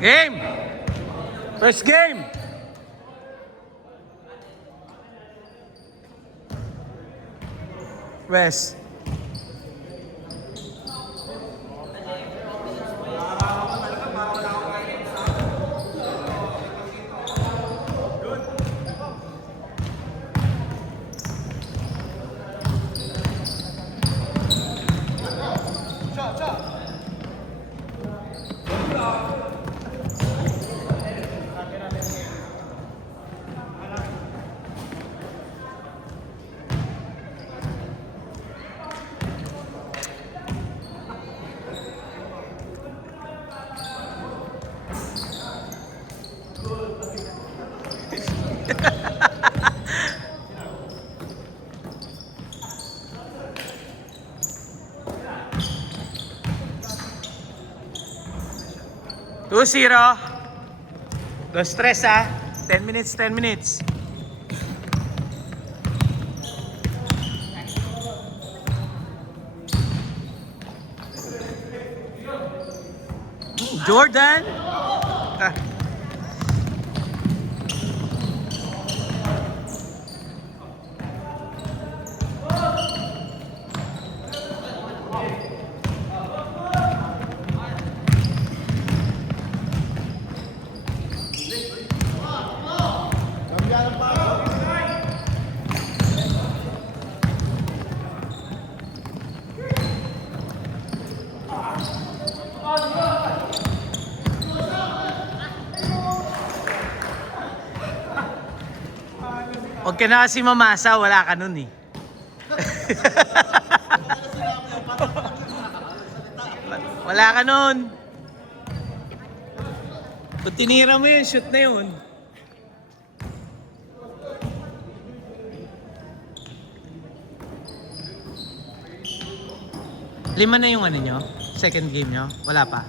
Game! First game! West. Two zero. Dos tres ah. 10 minutes, 10 minutes. Jordan. Ah. Huwag ka na kasi mamasa, wala ka nun eh. Wala ka nun. Kung tinira mo yun, shoot na yun. Lima na yung ano nyo? Second game nyo? Wala pa?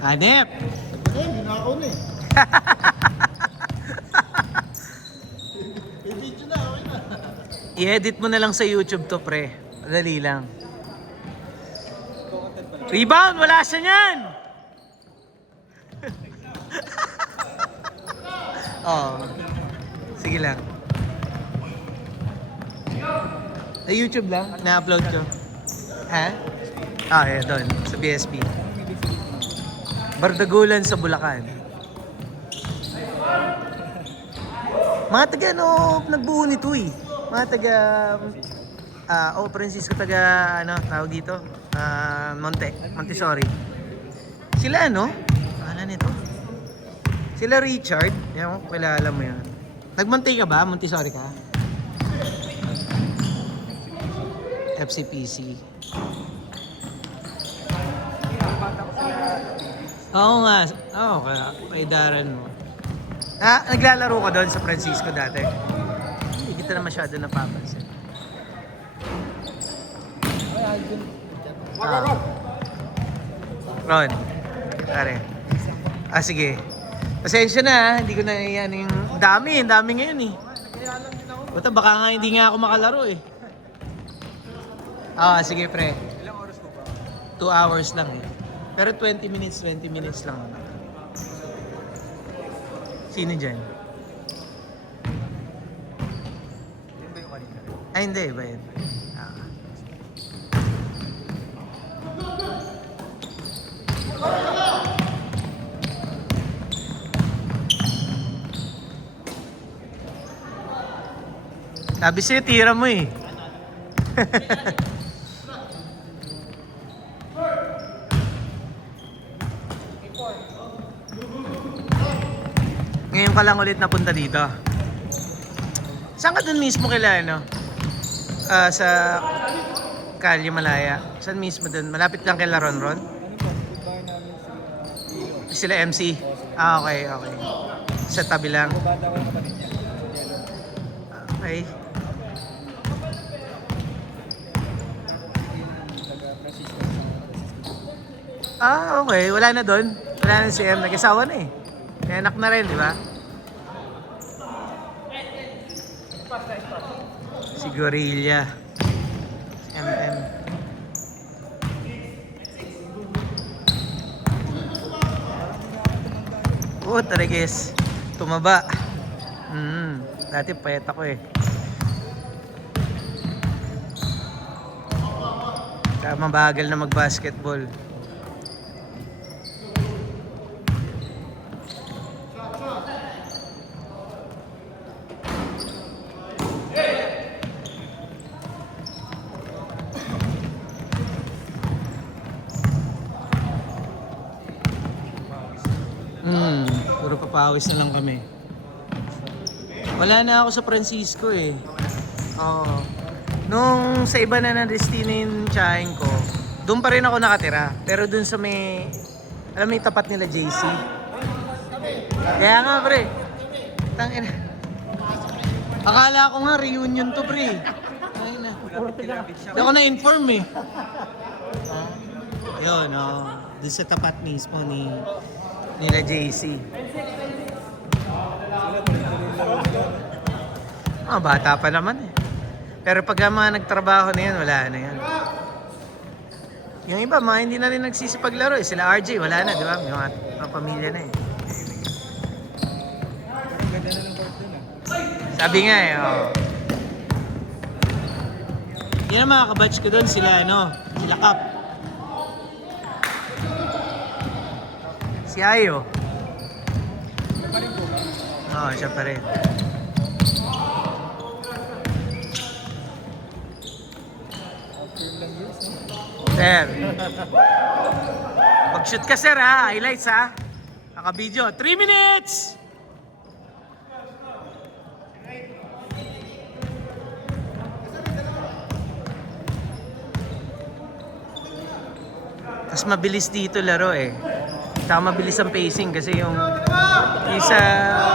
Hanep! Hindi na ako na eh. May video na, okay na. I-edit mo na lang sa YouTube to, pre. Madali lang. Rebound! Wala siya niyan! Oh. Sige lang. Sa YouTube lang? Na-upload ko. Ha? Ah, yeah, doon. Sa BSP. Bardagulan sa Bulacan. Mga taga ano, nagbuo nito eh. Mga taga Francisco taga ano, tawag dito. Montessori. Sila ano? Ano nito? Sila Richard. Yan, kilala mo yan. Nagmonte ka ba? Montessori ka? FCPC. Oo nga. Oo, kaidaran mo. Ah, naglalaro ka doon sa Francisco dati? Hindi kita na masyado napapansin. Ah. Ron. Pare. Ah, sige. Pasensya na ha. Hindi ko na yan yung... Dami ngayon eh. Buta, baka nga hindi nga ako makalaro eh. Ah, sige pre. Ilang oras ko ba? 2 hours lang eh. Pero 20 minutes lang. Sino dyan? Yan ba yung kanina? Ay, hindi. Iba yan. Ah. Sabi sa'yo, tira mo eh. Ngayon ka lang ulit napunta dito. Saan ka dun mismo kila, ano? Sa Kalye Malaya. Saan mismo dun? Malapit lang kila Ronron? Bahay namin Sila MC? Ah, okay. Sa tabi lang. bata ko kapatid niya. Okay. Taga Francisco. Ah, okay. Wala na dun? Wala wala na si M. Nag-asawa na eh. May anak na rin, di ba? Si Gorilla. Si MM. Oh, Tareges. Tumaba. Dati payat ako eh. Kaya mabagal na mag-basketball. Puro papawis na lang kami. Wala na ako sa Francisco eh. Oo. Nung sa iba na destino yung tsahin ko, doon pa rin ako nakatira. Pero doon sa may, alam mo yung tapat nila JC. Kaya nga pre, tangina. Akala ko nga reunion to pre. Tangina. Hindi ako na-inform eh. Yun, oh. Doon sa tapat mismo nila JC. Bata pa naman eh. Pero pag mga nagtrabaho na yan, wala na yan. Yung iba, mga hindi na rin nagsisipaglaro eh. Sila RJ, wala na, di ba? May mga pamilya na eh. Sabi nga eh, oh. Yan ang mga kabatch ko doon, sila Kap. Si Ayo. Oo, siya pa rin. Sir. Mag-shoot ka sir ha. Highlights ha. Naka-video. 3 minutes! Mas mabilis dito laro eh. Saka mabilis ang pacing kasi yung sa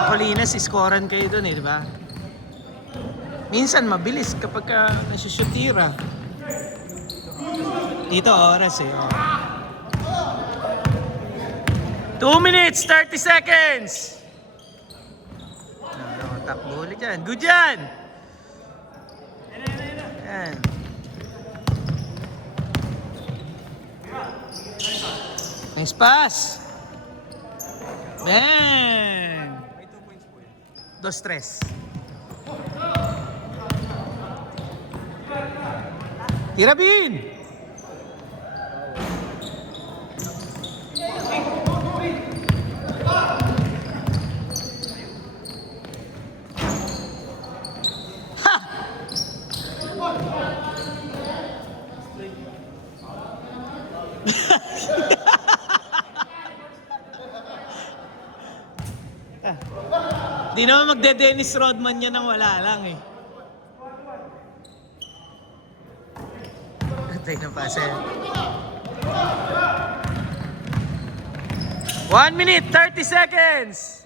Colinas, iskoran kayo dun eh, di ba? Minsan mabilis kapag nasusutira. Dito oras eh. 2 minutes, 30 seconds! Takbo ulit dyan. Good dyan! Yan. Nice pass! Bang! May 2 points po yun. 2-3. Tirabin! Ha! Di naman magde-Dennis Rodman yan nang wala lang eh. Tayo ng pasa yan. 1 minute, 30 seconds!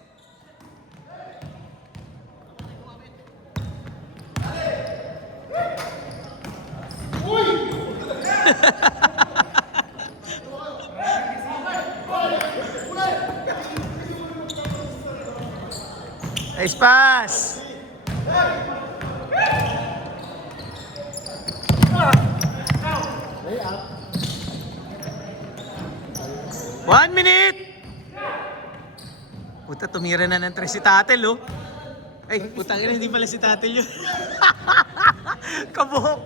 Nice pass! One minute! Puta, tumira na ng 3 si Tatel, oh. Ay, putang ina, hindi pala si Tatel yun. Kabuhok.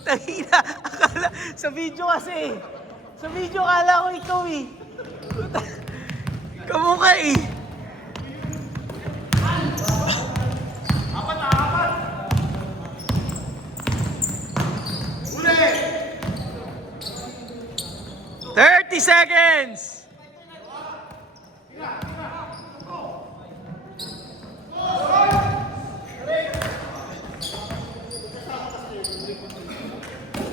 Tangina, akala, sa video kasi. Sa video akala ko ikaw eh. Kamukha eh. Uli! 30 seconds!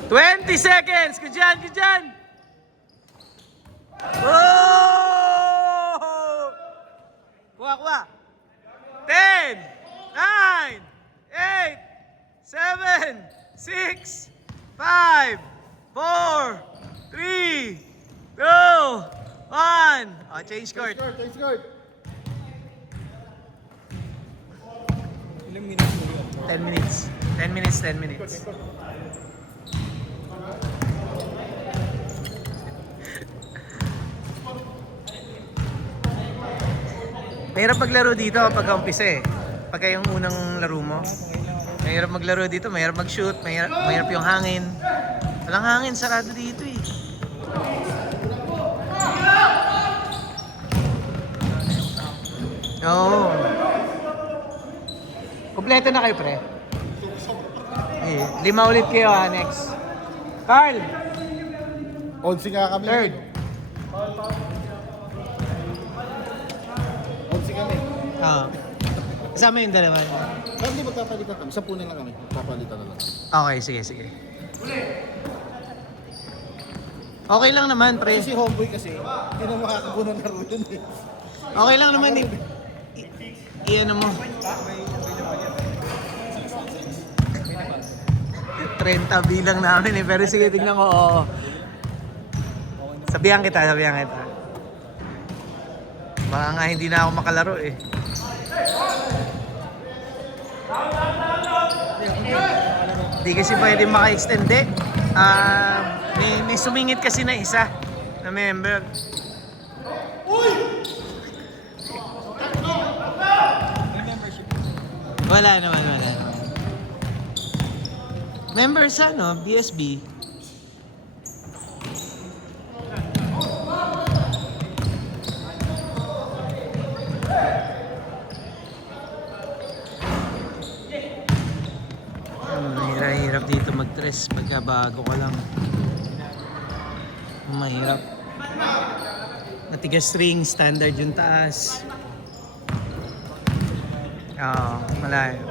Twenty seconds! Good dyan! Oh! Kuha! 10, 9, 8, 7, 6, 5, 4, 3, 2, 1. naman. O, change court. Change court. Ilang minutes mo yun? 10 minutes. 10 minutes, 10 minutes. Mahirap maglaro dito pag umpisa eh. Pagka yung unang laro mo. Mahirap maglaro dito, mahirap mag-shoot, mahirap yung hangin. Walang hangin, sarado dito eh. Oo. Kompleto na kayo, pre? Eh, 5 ulit kayo ha, next. Carl! Onsi nga kami. Third. Onsi kami. Oo. Kasama yung dalawa. Pero hindi magpapalitan kami. 10 na lang kami. Magpapalitan na lang. Okay, sige, sige. Okay lang naman, pre. Kasi si Homeboy kasi, hindi na makakakuha ng laro yun eh. Okay lang naman eh. I-ano mo. 30 bilang namin eh. Pero sige, tignan ko. Oo. Sabihan kita, sabihan kita. Baka nga hindi na ako makalaro eh. Hindi kasi pwede maka-extend eh. May sumingit kasi na isa na member. May membership. Wala naman, wala naman. Member sa ano, BSB. Mahirap dito mag-dress pagka bago ka lang. Mahirap. Matigas ring, standard yung taas. Oo, malayo.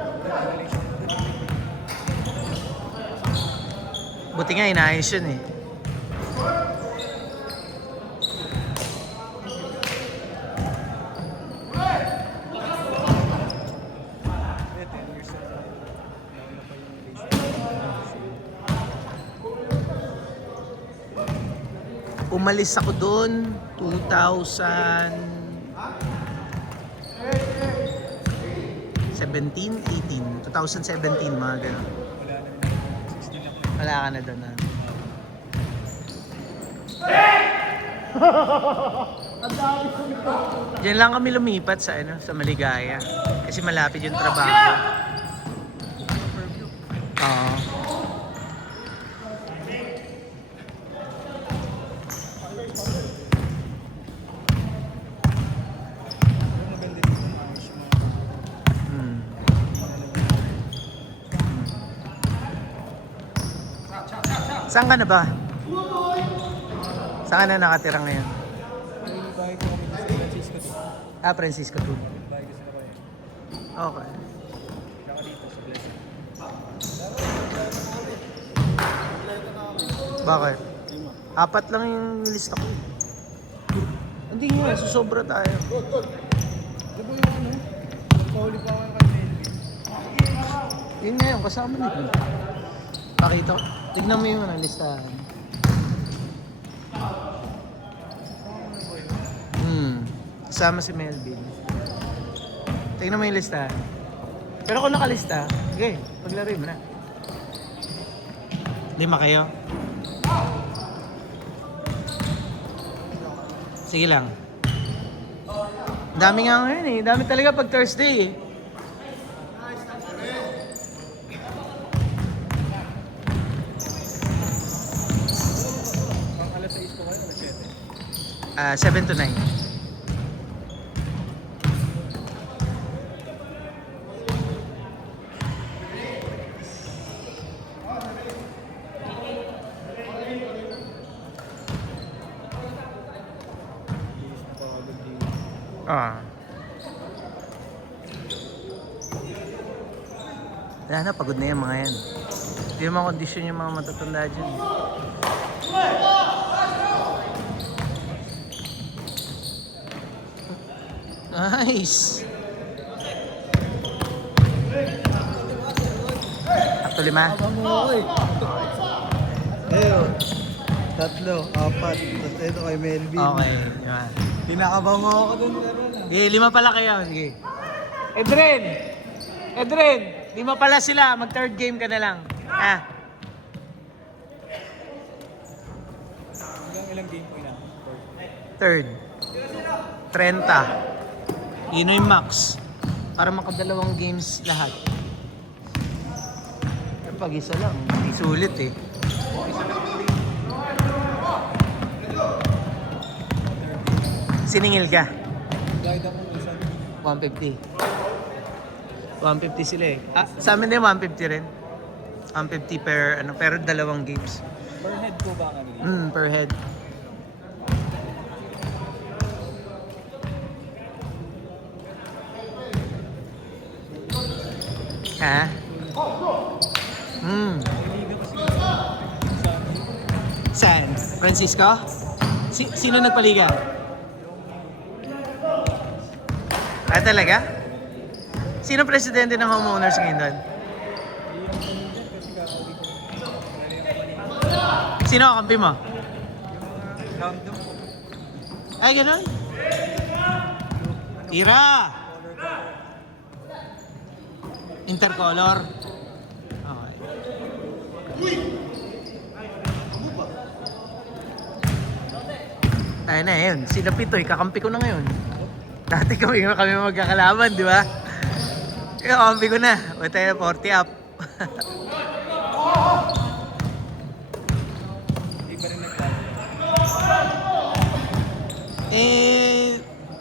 Buti nga inaayos yun eh. Eh, 10 years na. Nauna pa yung race. Umalis ako doon 2017, 18, 2017 mga ganun. Wala na rin. 16 lang. Wala ka na doon. Diyan lang kami lumipat sa ano, sa Maligaya. Kasi malapit yung trabaho. Oo. Yung maganda dito, maayos yung mga Hmm. Saan ka na ba? Saan ka na nakatira ngayon? may bahay ko kami sa Francisco dito. Francisco too. Bahay ko sila kayo. Okay. Saka dito sa Blessing. Bakit? 4 lang yung lista ko. Hindi nga, susobra tayo. Ano ba yung ano? Pauli pa ako kay Melvin. Yun nga yung kasama nito. Pakita ko. Tignan mo yung ano, listahan. Kasama si Melvin. Tignan mo yung listahan. Pero kung nakalista, okay, paglaro mo na. 5 kayo? Sige lang. Dami nga ngayon eh. Dami talaga pag Thursday eh. Pang alas 6 po kayo, alas 7. 7 to 9. Pagod dito. Wala na, pagod na yan mga yan. Hindi naman kondisyon yung mga matatanda dyan. Nice! Up to 5? Eh, 3, 4. Tapos ito kay Melvin. Okay, yun. Pinakabaw mo ako dun, pero Sige, 5 pala kayo. Sige. Edren, 5 pala sila. Mag third game ka na lang. Ah. hanggang ilang game po na. Third. 30. Inoy Max. Para makadalawang games lahat. Pag isa lang, hindi sulit eh. Siningil ka? Guide ako isa. 150. 150 sila eh. Ah, sa amin din 150 rin. 150 per ano, pero dalawang games. Per head po ba kanina? Per head. Ha? Liga kasi sa San Francisco? Sino nagpaliga? Ah, talaga? Sino presidente ng homeowners ngayon doon? kasi kakauwi ko. Sino kakampi mo? Random. Ay, ganun? Tira! Intercolor? Okay. Ay na yun. Sila Pitoy, kakampi ko na ngayon. Dati kami magkakalaban, di ba? Kakampi ko na. O tayo, 40 up. Hindi pa rin nagtago.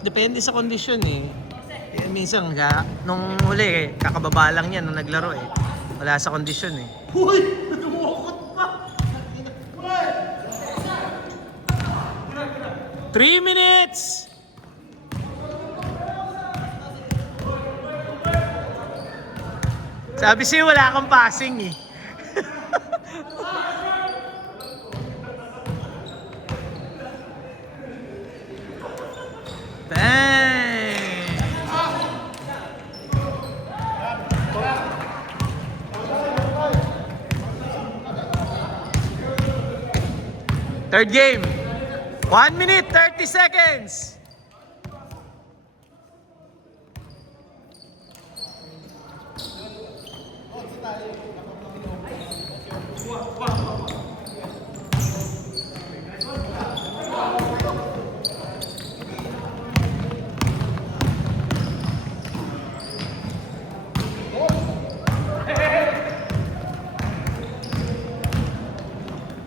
Depende sa kondisyon eh. Minsan, nung huli eh, kakababa lang yan nung naglaro eh. Wala sa kondisyon eh. Huy! Dumukot pa! 3 minutes! Sabi sa'yo, wala kang passing eh. Bang! Third game. 1 minute, 30 seconds.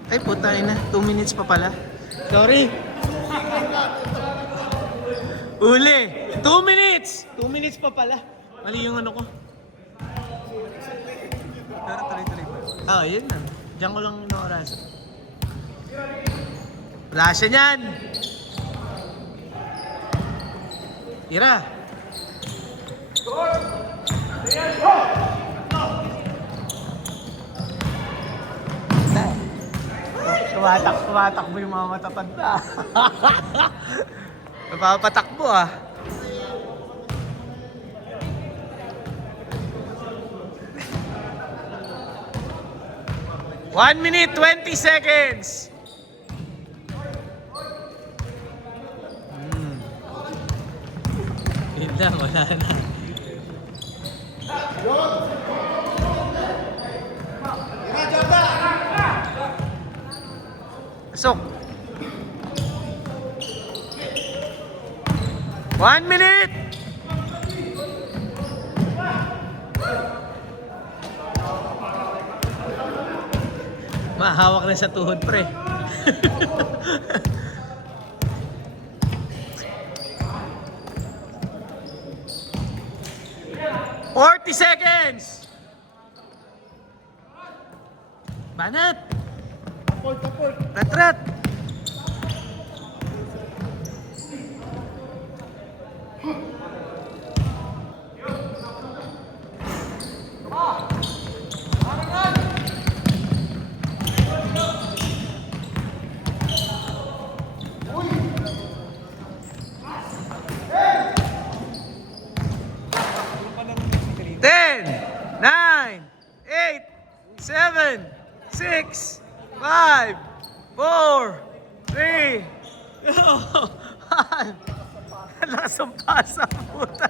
Ay, puta na. 2 minutes pa pala. Sorry. Uli. 2 minutes. 2 minutes pa pala. Mali yung ano ko. Pero tuloy-tuloy pa. Ah, yun na. Diyan ko lang inoras. Wala siya niyan. Tira. Tumatakbo yung mga matatanda. Napapatakbo ah. One minute, 20 seconds. Yun lang, wala na. Pasok. 1 minute. Mahawak na sa tuhod, pre. Forty seconds. Banat. Rat. Ten, 9, 8, 7, 6, 5, 4, Lakas ang pasa, puta.